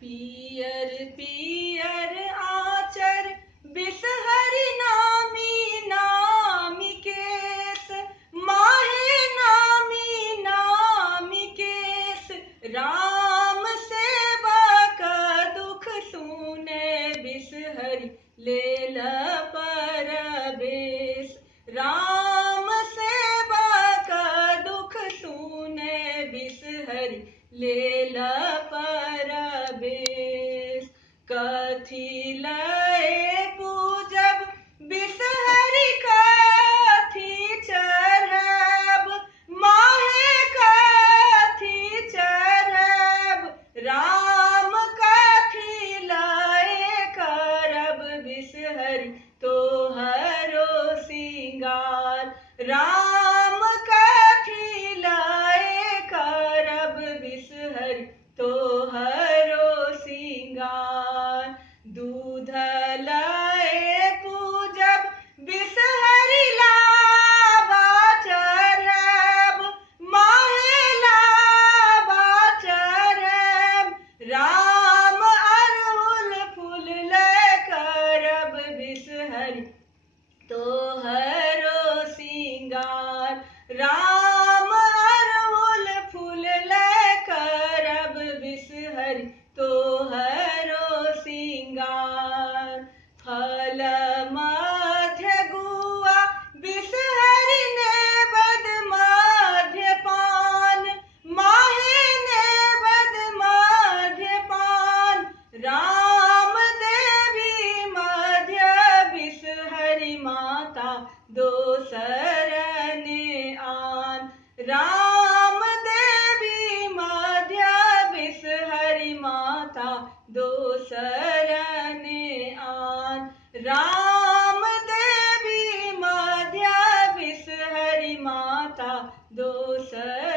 पियर पियर आचर बिसहरि नामी नामी केस, माहे नामी नामी केस। राम सेवक दुख सुने बिसहरि लेल परवेश। राम सेवक दुख सुने बिसहरि लेल परवेश। कथी लए पूजब बिसहरि कथी चढ़ब, माहे कथी चढ़ब। राम कथी लए करब बिसहरि तोहरो सिंगार। राम कथी लए करब बिसहरि तोहरो सिंगार। दूध लए पूजब बिसहरि लाबा चढ़ब, माहे लाबा चढ़ब। राम अड़हुल फूल लए करब बिसहरि तोहरो सिंगार। राम अड़हुल फूल लए करब बिसहरि तोहरो सिंगार। फल मध्य गुआ बिसहरि नेबद मध्य पान, माहे नेबद मध्य पान। राम देवी मध्य बिसहरि माता दोसर ने आन। राम देवी मध्य बिसहरि माता दोसर ने आन। राम देवी मध्य बिसहरि माता दोसर